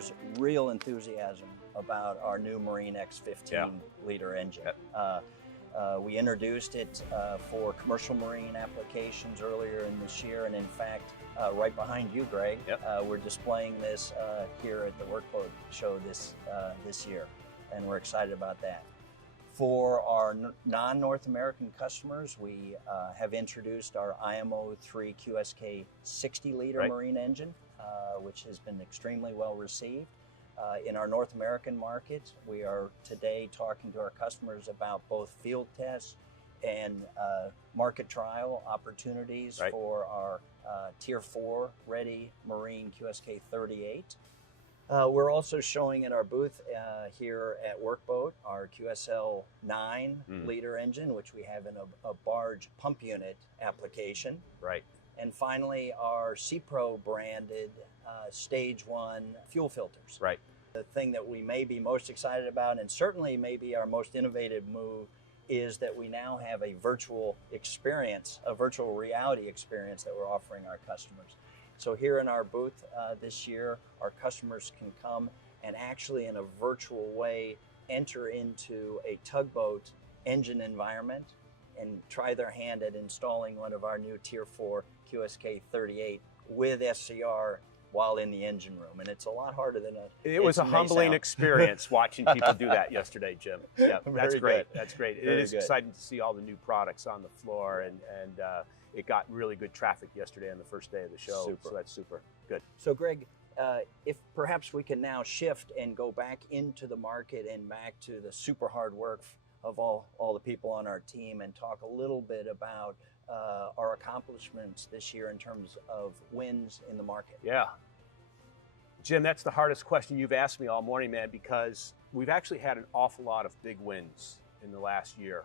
there's real enthusiasm about our new Marine X 15-liter engine. We introduced it for commercial marine applications earlier in this year, and in fact, right behind you, Greg, we're displaying this here at the Workboat show this year, and we're excited about that. For our non-North American customers, we have introduced our IMO 3 QSK 60-liter marine engine, which has been extremely well received. In our North American market, we are today talking to our customers about both field tests and market trial opportunities for our Tier 4 ready Marine QSK 38. We're also showing at our booth here at Workboat our QSL 9-liter engine, which we have in a barge pump unit application. And finally, our C-Pro branded Stage 1 fuel filters. The thing that we may be most excited about, and certainly maybe our most innovative move, is that we now have a virtual experience, a virtual reality experience that we're offering our customers. So here in our booth this year, our customers can come and actually in a virtual way enter into a tugboat engine environment and try their hand at installing one of our new Tier 4 QSK 38 with SCR while in the engine room. And it's a lot harder than it was a humbling experience watching people do that yesterday, Jim. Yeah, that's great. That's great. It is exciting to see all the new products on the floor, and it got really good traffic yesterday on the first day of the show. So that's super good. So Greg, if perhaps we can now shift and go back into the market and back to the super hard work of all the people on our team and talk a little bit about our accomplishments this year in terms of wins in the market. Yeah. Jim, that's the hardest question you've asked me all morning, man, because we've actually had an awful lot of big wins in the last year.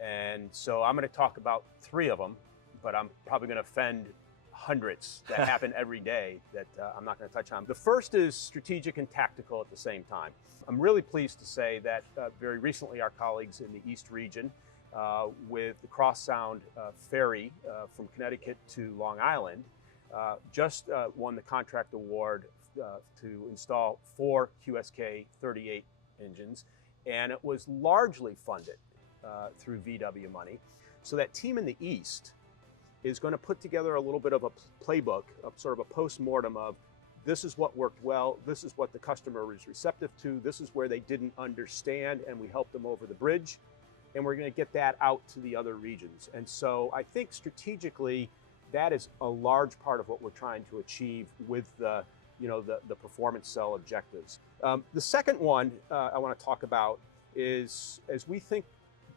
And so I'm going to talk about 3 of them, but I'm probably going to offend hundreds that happen every day that I'm not going to touch on. The first is strategic and tactical at the same time. I'm really pleased to say that very recently our colleagues in the East region with the Cross Sound ferry from Connecticut to Long Island just won the contract award to install 4 QSK 38 engines, and it was largely funded through VW money. So that team in the East is going to put together a little bit of a playbook, sort of a post-mortem of this is what worked well, this is what the customer was receptive to, this is where they didn't understand, and we helped them over the bridge, and we're going to get that out to the other regions. And so I think strategically that is a large part of what we're trying to achieve with the performance cell objectives. The second one I want to talk about is, as we think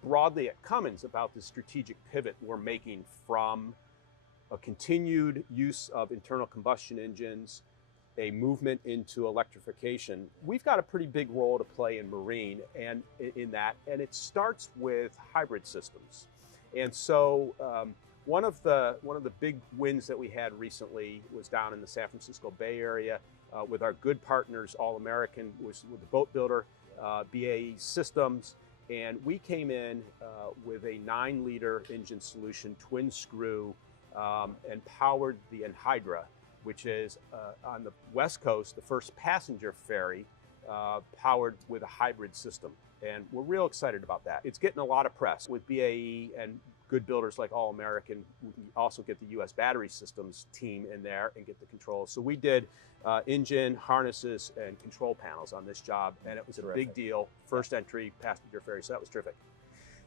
broadly at Cummins about the strategic pivot we're making from a continued use of internal combustion engines, a movement into electrification, we've got a pretty big role to play in marine and in that, and it starts with hybrid systems. And so one of the big wins that we had recently was down in the San Francisco Bay Area with our good partners, All American, was with the boat builder, BAE Systems. And we came in with a 9-liter engine solution, twin screw, and powered the Anhydra, which is on the West Coast, the first passenger ferry powered with a hybrid system. And we're real excited about that. It's getting a lot of press with BAE and good builders like All American. We can also get the US Battery Systems team in there and get the controls. So we did engine, harnesses, and control panels on this job, and it was a big deal. First entry passenger ferry, so that was terrific.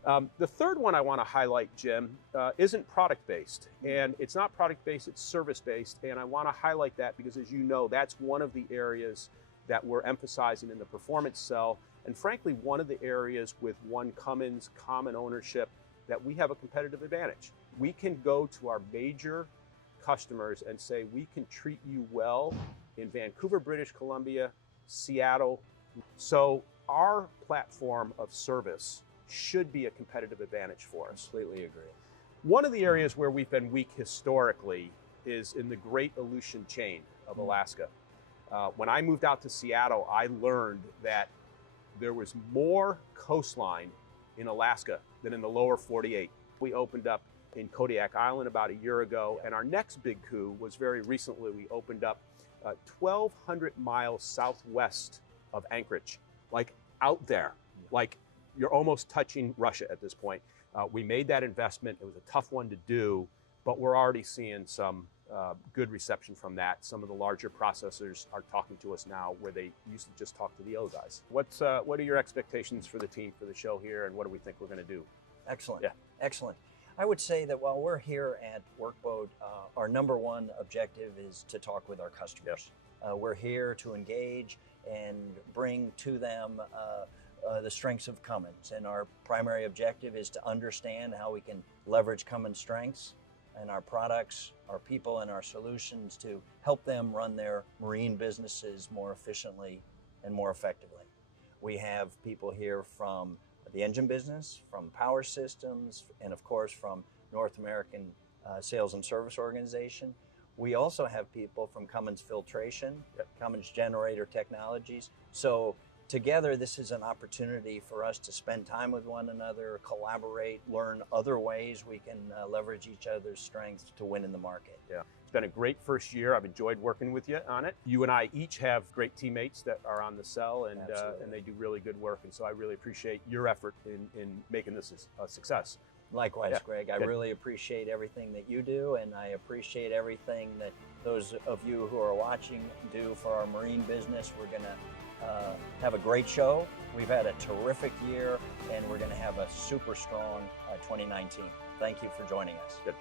The third one I want to highlight, Jim, isn't product-based, and it's not product-based, it's service-based, and I want to highlight that because, as you know, that's one of the areas that we're emphasizing in the performance cell, and frankly, one of the areas with one Cummins common ownership that we have a competitive advantage. We can go to our major customers and say, we can treat you well in Vancouver, British Columbia, Seattle. So our platform of service should be a competitive advantage for us. Completely agree. One of the areas where we've been weak historically is in the Great Aleutian Chain of Alaska. When I moved out to Seattle, I learned that there was more coastline in Alaska than in the lower 48. We opened up in Kodiak Island about a year ago, and our next big coup was very recently. We opened up 1,200 miles southwest of Anchorage, like out there, like you're almost touching Russia at this point. We made that investment. It was a tough one to do, but we're already seeing some good reception from that. Some of the larger processors are talking to us now where they used to just talk to the other guys. What are your expectations for the team for the show here, and what do we think we're going to do? Excellent. Yeah. Excellent. I would say that while we're here at Workboat, our number one objective is to talk with our customers. We're here to engage and bring to them the strengths of Cummins. And our primary objective is to understand how we can leverage Cummins' strengths and our products, our people, and our solutions to help them run their marine businesses more efficiently and more effectively. We have people here from the engine business, from power systems, and of course from North American Sales and Service Organization. We also have people from Cummins Filtration, Cummins Generator Technologies. So together, this is an opportunity for us to spend time with one another, collaborate, learn other ways we can leverage each other's strengths to win in the market. Yeah, it's been a great first year. I've enjoyed working with you on it. You and I each have great teammates that are on the cell, and they do really good work. And so I really appreciate your effort in making this a success. Likewise, Greg. I really appreciate everything that you do, and I appreciate everything that those of you who are watching do for our marine business. We're going to have a great show. We've had a terrific year, and we're going to have a super strong 2019. Thank you for joining us. Good.